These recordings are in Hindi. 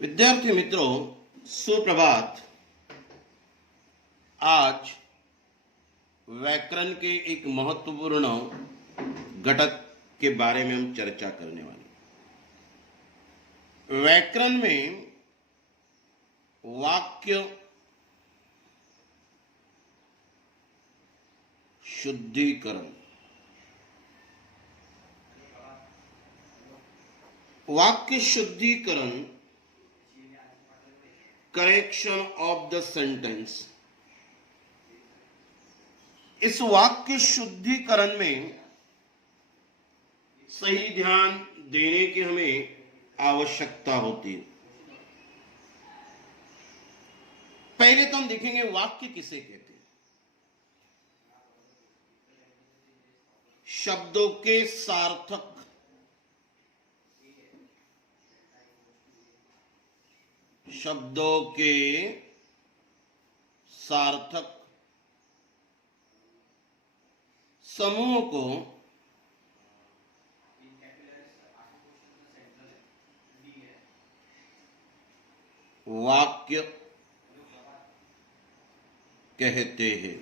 विद्यार्थी मित्रों, सुप्रभात। आज व्याकरण के एक महत्वपूर्ण घटक के बारे में हम चर्चा करने वाले। व्याकरण में वाक्य शुद्धिकरण, वाक्य शुद्धिकरण, करेक्शन ऑफ द सेंटेंस। इस वाक्य शुद्धिकरण में सही ध्यान देने की हमें आवश्यकता होती है। पहले तो हम देखेंगे वाक्य किसे कहते हैं। शब्दों के सार्थक, शब्दों के सार्थक समूह को वाक्य कहते हैं।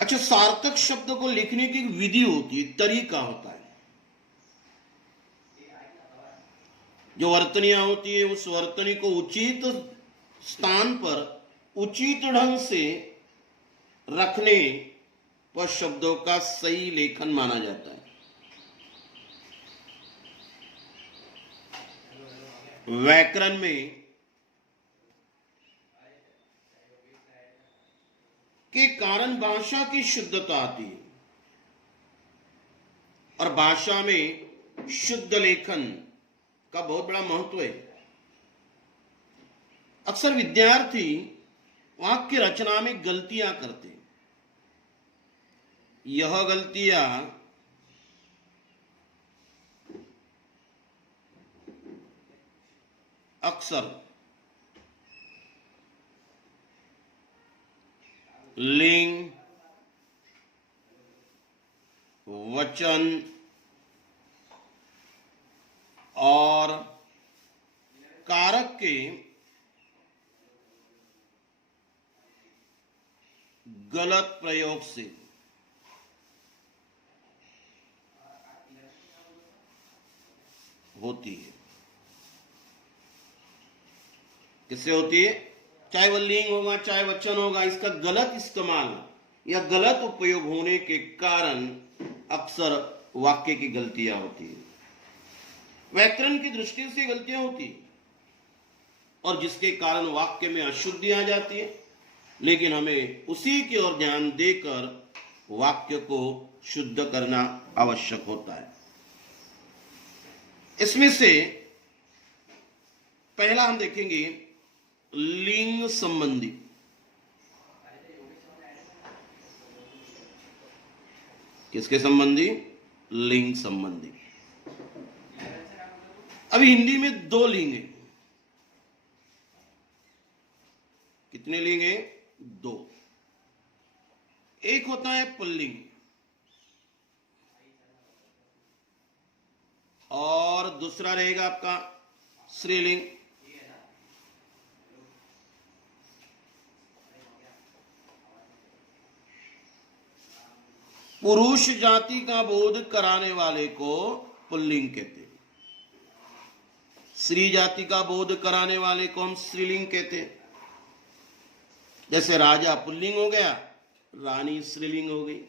अच्छा, सार्थक शब्द को लिखने की एक विधि होती है, तरीका होता है। जो वर्तनियां होती है उस वर्तनी को उचित स्थान पर उचित ढंग से रखने पर शब्दों का सही लेखन माना जाता है। व्याकरण में के कारण भाषा की शुद्धता आती है और भाषा में शुद्ध लेखन का बहुत बड़ा महत्व है। अक्सर विद्यार्थी वाक्य रचना में गलतियां करते हैं। यह गलतियां अक्सर लिंग, वचन और कारक के गलत प्रयोग से होती है। किससे होती है? चाहे वह लिंग होगा, चाहे वचन होगा, इसका गलत इस्तेमाल या गलत उपयोग होने के कारण अक्सर वाक्य की गलतियां होती है। व्याकरण की दृष्टि से गलतियां होती और जिसके कारण वाक्य में अशुद्धि आ जाती है। लेकिन हमें उसी की ओर ध्यान देकर वाक्य को शुद्ध करना आवश्यक होता है। इसमें से पहला हम देखेंगे लिंग संबंधी। किसके संबंधी? लिंग संबंधी। अभी हिंदी में दो लिंग हैं। कितने लिंग हैं? दो। एक होता है पुल्लिंग और दूसरा रहेगा आपका स्त्रीलिंग। पुरुष जाति का बोध कराने वाले को पुल्लिंग कहते हैं। स्त्री जाति का बोध कराने वाले को हम स्त्रीलिंग कहते हैं। जैसे राजा पुल्लिंग हो गया, रानी स्त्रीलिंग हो गई।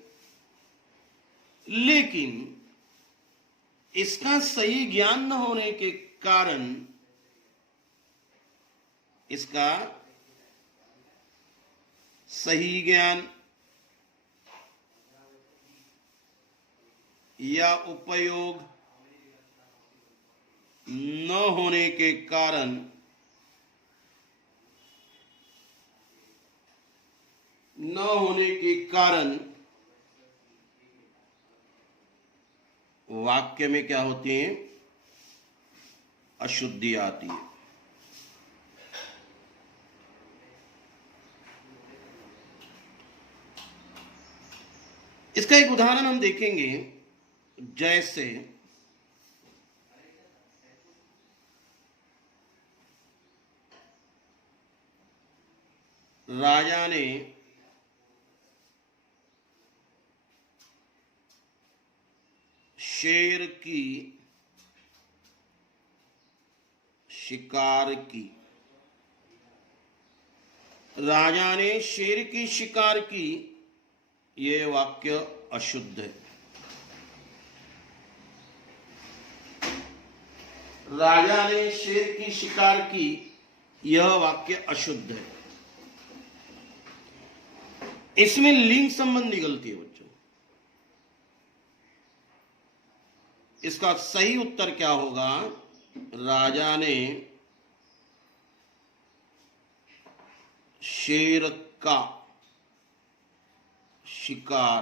लेकिन इसका सही ज्ञान न होने के कारण इसका सही ज्ञान या उपयोग न होने के कारण वाक्य में क्या होती है? अशुद्धि आती है। इसका एक उदाहरण हम देखेंगे। जैसे राजा ने शेर की शिकार की। राजा ने शेर की शिकार की, यह वाक्य अशुद्ध है। राजा ने शेर की शिकार की, यह वाक्य अशुद्ध है। इसमें लिंग संबंधी गलती है बच्चों। इसका सही उत्तर क्या होगा? राजा ने शेर का शिकार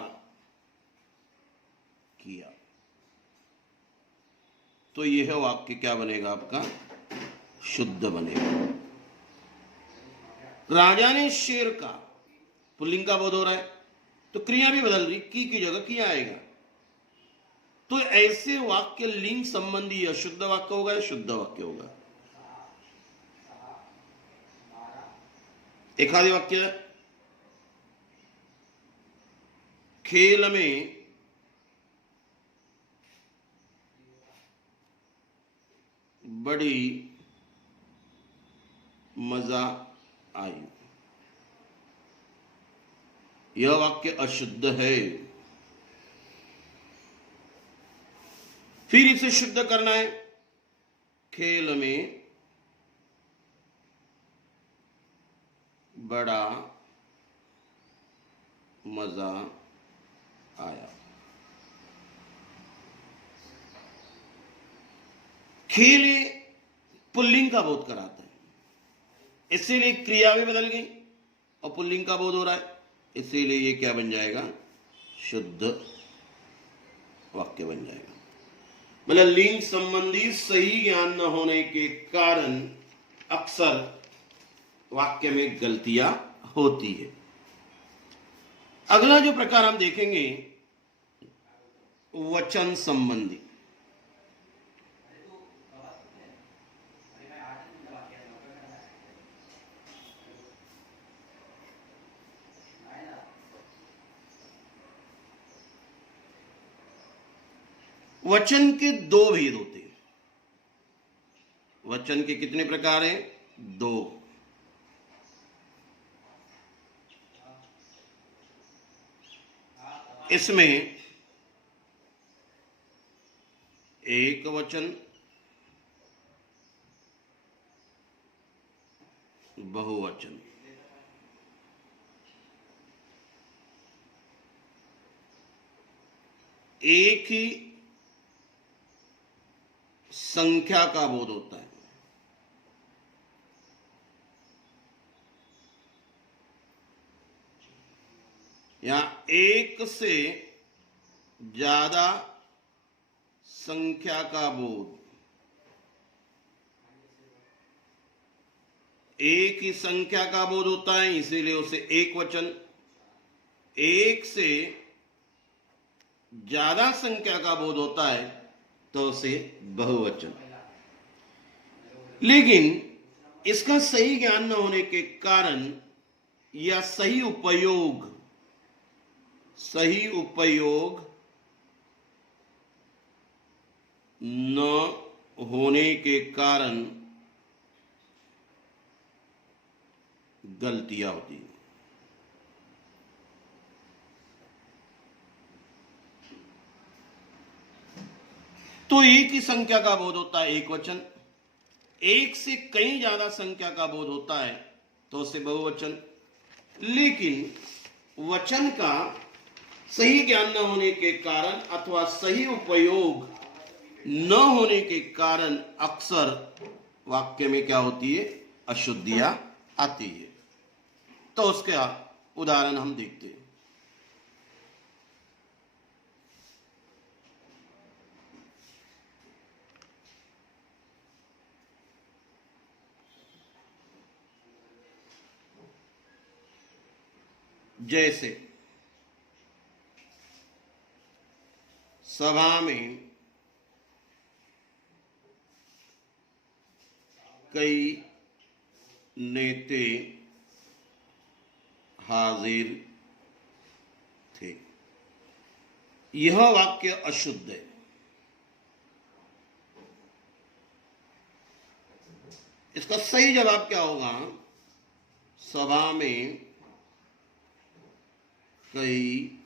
किया। तो यह वाक्य क्या बनेगा? आपका शुद्ध बनेगा। राजा ने शेर का, पुल्लिंग का बोध हो रहा है, तो क्रिया भी बदल रही, की जगह किया आएगा। तो ऐसे वाक्य लिंग संबंधी अशुद्ध वाक्य होगा या शुद्ध वाक्य होगा? एक आदि वाक्य, खेल में बड़ी मजा आई, यह वाक्य अशुद्ध है। फिर इसे शुद्ध करना है। खेल में बड़ा मजा आया। खेल पुल्लिंग का बोध कराता है, इसीलिए क्रिया भी बदल गई और पुल्लिंग का बोध हो रहा है, इसीलिए ये क्या बन जाएगा? शुद्ध वाक्य बन जाएगा। मतलब लिंग संबंधी सही ज्ञान न होने के कारण अक्सर वाक्य में गलतियां होती है। अगला जो प्रकार हम देखेंगे, वचन संबंधी। वचन के दो भेद होते हैं। वचन के कितने प्रकार हैं? दो। इसमें एक वचन, बहुवचन। एक ही संख्या का बोध होता है। या एक से ज्यादा संख्या का बोध। एक ही संख्या का बोध होता है, इसीलिए उसे एक वचन। एक से ज्यादा संख्या का बोध होता है तो उसे बहुवचन। लेकिन इसका सही ज्ञान न होने के कारण या सही उपयोग न होने के कारण गलतियां होती हैं। तो एक ही संख्या का बोध होता है, एक वचन। एक से कई ज्यादा संख्या का बोध होता है तो उसे बहुवचन। लेकिन वचन का सही ज्ञान न होने के कारण अथवा सही उपयोग न होने के कारण अक्सर वाक्य में क्या होती है? अशुद्धियां आती है। तो उसका उदाहरण हम देखते हैं। जैसे सभा में कई नेता हाजिर थे। यह वाक्य अशुद्ध है। इसका सही जवाब क्या होगा? सभा में कई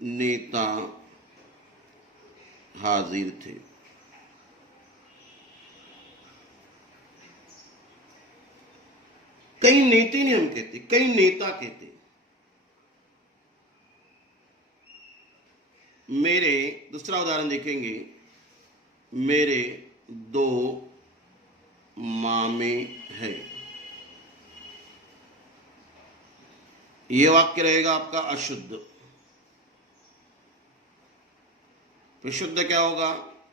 नेता हाजिर थे। कई नेता नहीं हम कहते, कई नेता कहते। मेरे, दूसरा उदाहरण देखेंगे, मेरे 2 मामे हैं। यह वाक्य रहेगा आपका अशुद्ध। तो शुद्ध क्या होगा?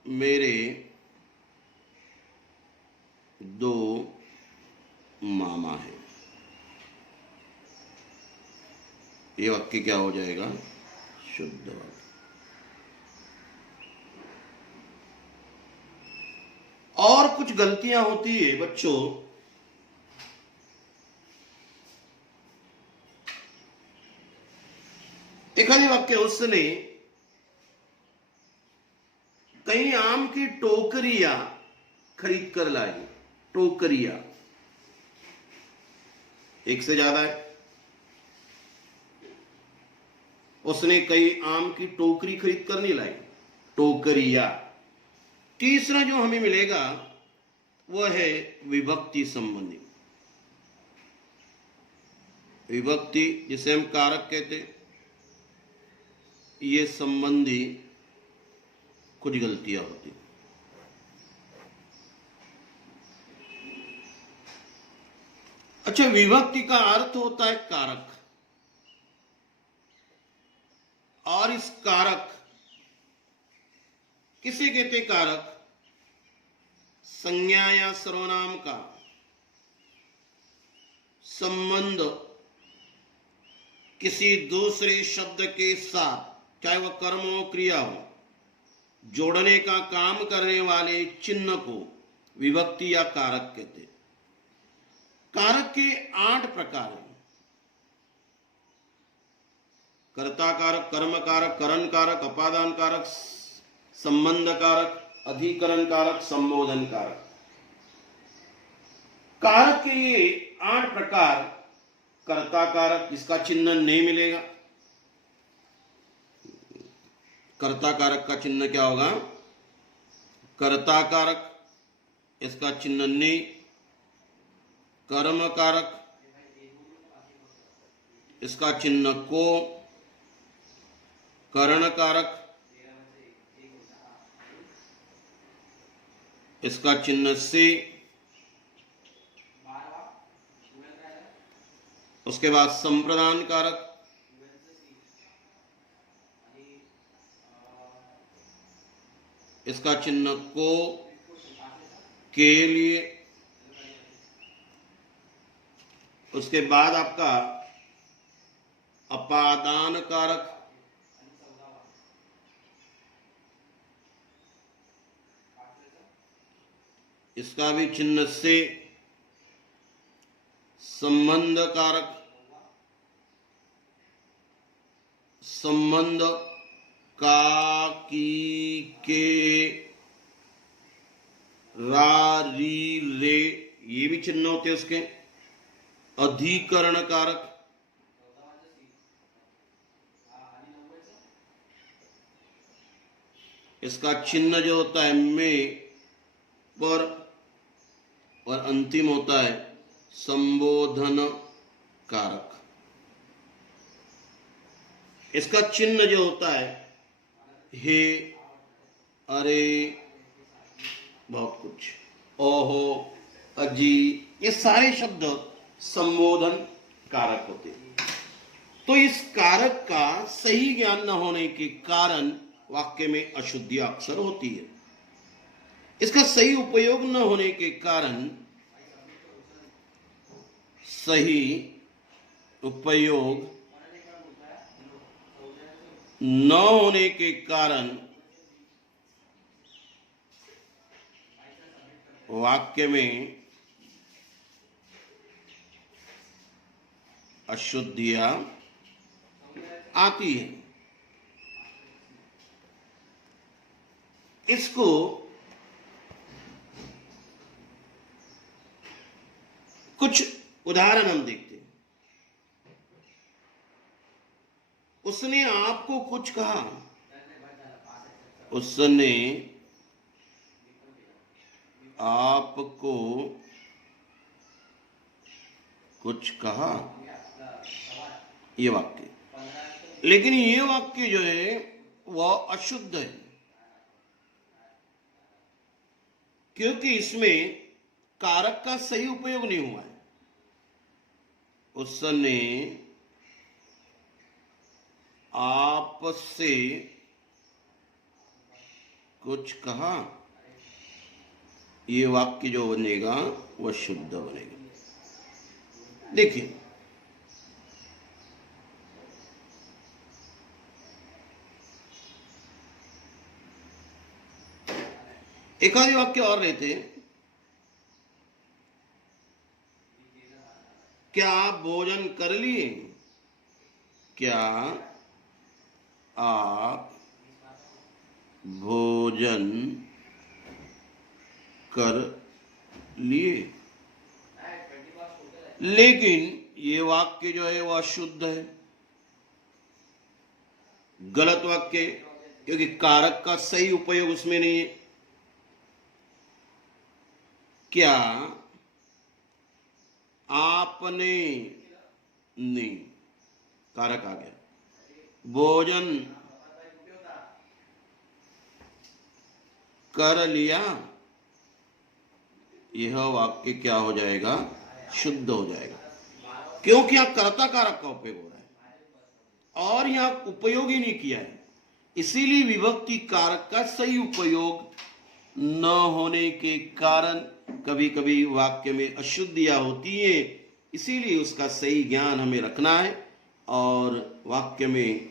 मेरे 2 मामा है। ये वाक्य क्या हो जाएगा? शुद्ध वाक्य। और कुछ गलतियां होती है बच्चों। एखादी वाक्य उसने कई आम की टोकरियां खरीद कर लाई। टोकरियां एक से ज्यादा है। उसने कई आम की टोकरी खरीद कर नहीं लाई, टोकरियां। तीसरा जो हमें मिलेगा वह है विभक्ति संबंधी। विभक्ति जिसे हम कारक कहते, ये संबंधी कुछ गलतियां होती। अच्छा, विभक्ति का अर्थ होता है कारक, और इस कारक किसे कहते? कारक संज्ञा या सर्वनाम का संबंध किसी दूसरे शब्द के साथ, चाहे वह कर्म हो क्रिया हो, जोड़ने का काम करने वाले चिन्ह को विभक्ति या कारक कहते। कारक के 8 प्रकार हैं। कर्ता कारक, कर्म कारक, करण कारक, अपादान कारक, संबंध कारक, अधिकरण कारक, संबोधन कारक। कारक के ये 8 प्रकार। कर्ता कारक, जिसका चिन्ह नहीं मिलेगा। कर्ता कारक का चिन्ह क्या होगा? कर्ता कारक, इसका चिन्ह नहीं। कर्म कारक, इसका चिन्ह को। करण कारक, इसका चिन्ह से। उसके बाद संप्रदान कारक, इसका चिन्ह को के लिए। उसके बाद आपका अपादान कारक, इसका भी चिन्ह से। संबंध कारक, संबंध का, की, के, रा, री, रे, ये भी चिन्ह होते हैं उसके। अधिकरण कारक, इसका चिन्ह जो होता है में, पर, और अंतिम होता है संबोधन कारक। इसका चिन्ह जो होता है हे, अरे, बहुत कुछ, ओहो, अजी, ये सारे शब्द संबोधन कारक होते हैं। तो इस कारक का सही ज्ञान न होने के कारण वाक्य में अशुद्धियां अक्सर होती है। इसका सही उपयोग न होने के कारण, सही उपयोग न होने के कारण वाक्य में अशुद्धियां आती है। इसको कुछ उदाहरण हम देखते हैं। उसने आपको कुछ कहा, उसने आपको कुछ कहा, ये वाक्य, लेकिन ये वाक्य जो है वह अशुद्ध है, क्योंकि इसमें कारक का सही उपयोग नहीं हुआ है। उसने आपसे कुछ कहा, ये वाक्य जो बनेगा वह शुद्ध बनेगा। देखिए, एक आधे वाक्य और रहते हैं। क्या आप भोजन कर लिए? क्या आप भोजन कर लिए? लेकिन ये वाक्य जो है वह शुद्ध है, गलत वाक्य, क्योंकि कारक का सही उपयोग उसमें नहीं है। क्या आपने, नहीं, कारक आ गया। भोजन कर लिया, यह वाक्य क्या हो जाएगा? शुद्ध हो जाएगा, क्योंकि यहां कर्ता कारक का उपयोग हो रहा है और यहां उपयोग ही नहीं किया है। इसीलिए विभक्ति कारक का सही उपयोग न होने के कारण कभी कभी वाक्य में अशुद्धियां होती है। इसीलिए उसका सही ज्ञान हमें रखना है और वाक्य में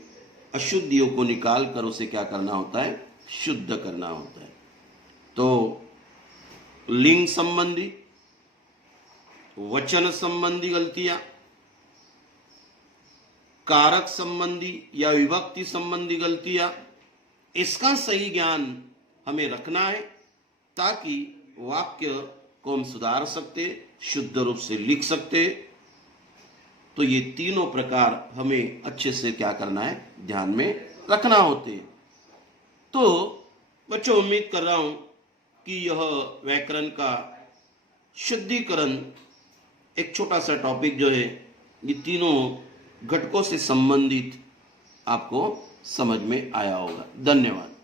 अशुद्धियों को निकाल कर उसे क्या करना होता है? शुद्ध करना होता है। तो लिंग संबंधी, वचन संबंधी गलतियां, कारक संबंधी या विभक्ति संबंधी गलतियां, इसका सही ज्ञान हमें रखना है ताकि वाक्य को हम सुधार सकते, शुद्ध रूप से लिख सकते। तो ये तीनों प्रकार हमें अच्छे से क्या करना है? ध्यान में रखना होते। तो बच्चों, उम्मीद कर रहा हूं कि यह व्याकरण का शुद्धिकरण एक छोटा सा टॉपिक जो है, ये तीनों घटकों से संबंधित आपको समझ में आया होगा। धन्यवाद।